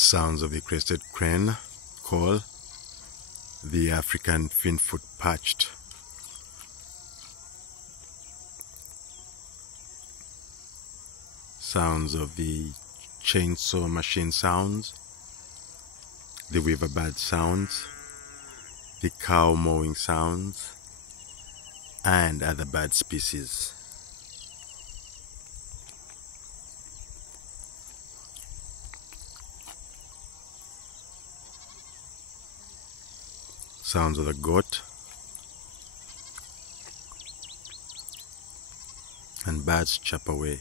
Sounds of the crested crane call, the African finfoot perched. Sounds of the chainsaw machine sounds, the weaverbird sounds, the cow mowing sounds, and other bird species. Sounds of the goat and birds chirp away.